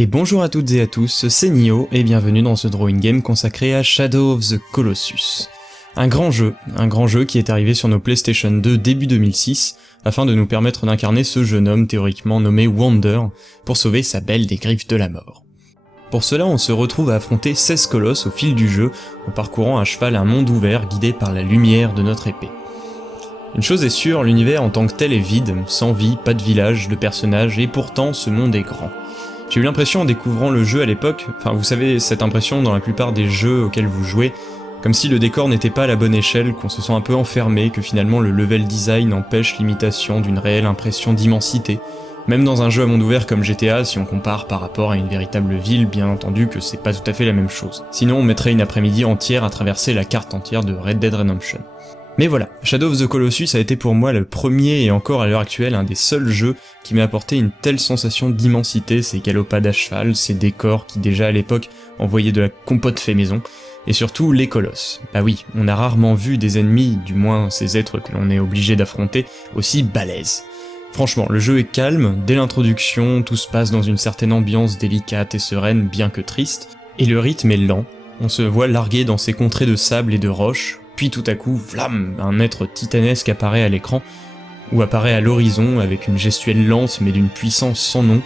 Et bonjour à toutes et à tous, c'est Nio et bienvenue dans ce drawing game consacré à Shadow of the Colossus. Un grand jeu qui est arrivé sur nos PlayStation 2 début 2006, afin de nous permettre d'incarner ce jeune homme théoriquement nommé Wander, pour sauver sa belle des griffes de la mort. Pour cela, on se retrouve à affronter 16 colosses au fil du jeu, en parcourant à cheval un monde ouvert guidé par la lumière de notre épée. Une chose est sûre, l'univers en tant que tel est vide, sans vie, pas de village, de personnages, et pourtant ce monde est grand. J'ai eu l'impression en découvrant le jeu à l'époque, enfin vous savez cette impression dans la plupart des jeux auxquels vous jouez, comme si le décor n'était pas à la bonne échelle, qu'on se sent un peu enfermé, que finalement le level design empêche l'imitation d'une réelle impression d'immensité. Même dans un jeu à monde ouvert comme GTA, si on compare par rapport à une véritable ville, bien entendu que c'est pas tout à fait la même chose. Sinon on mettrait une après-midi entière à traverser la carte entière de Red Dead Redemption. Mais voilà, Shadow of the Colossus a été pour moi le premier et encore à l'heure actuelle un des seuls jeux qui m'a apporté une telle sensation d'immensité, ces galopades à cheval, ces décors qui déjà à l'époque envoyaient de la compote fait maison, et surtout les colosses. Bah oui, on a rarement vu des ennemis, du moins ces êtres que l'on est obligé d'affronter, aussi balèzes. Franchement, le jeu est calme, dès l'introduction, tout se passe dans une certaine ambiance délicate et sereine bien que triste, et le rythme est lent, on se voit larguer dans ces contrées de sable et de roches, puis tout à coup, vlam, un être titanesque apparaît à l'écran, ou apparaît à l'horizon avec une gestuelle lente mais d'une puissance sans nom,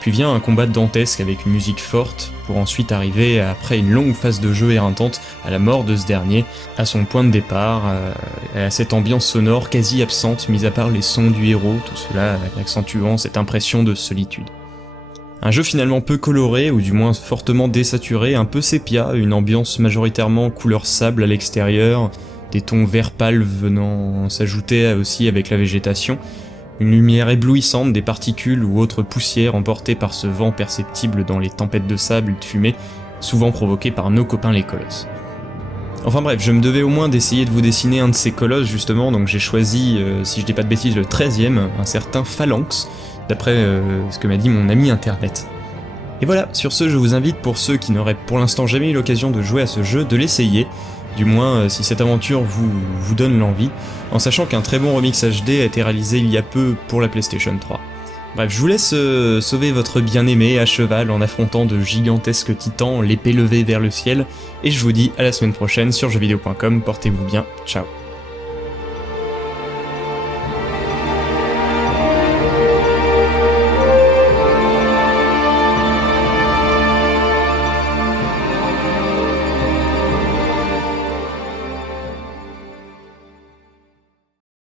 puis vient un combat dantesque avec une musique forte, pour ensuite arriver, après une longue phase de jeu éreintante, à la mort de ce dernier, à son point de départ, à cette ambiance sonore quasi absente, mis à part les sons du héros, tout cela accentuant cette impression de solitude. Un jeu finalement peu coloré, ou du moins fortement désaturé, un peu sépia, une ambiance majoritairement couleur sable à l'extérieur, des tons vert pâle venant s'ajouter aussi avec la végétation, une lumière éblouissante des particules ou autres poussières emportées par ce vent perceptible dans les tempêtes de sable et de fumée, souvent provoquées par nos copains les colosses. Enfin bref, je me devais au moins d'essayer de vous dessiner un de ces colosses justement, donc j'ai choisi, si je dis pas de bêtises, le 13e, un certain Phalanx, d'après ce que m'a dit mon ami internet. Et voilà, sur ce je vous invite pour ceux qui n'auraient pour l'instant jamais eu l'occasion de jouer à ce jeu, de l'essayer, du moins si cette aventure vous donne l'envie, en sachant qu'un très bon remix HD a été réalisé il y a peu pour la PlayStation 3. Bref, je vous laisse sauver votre bien-aimé à cheval en affrontant de gigantesques titans, l'épée levée vers le ciel, et je vous dis à la semaine prochaine sur jeuxvideo.com, portez-vous bien, ciao.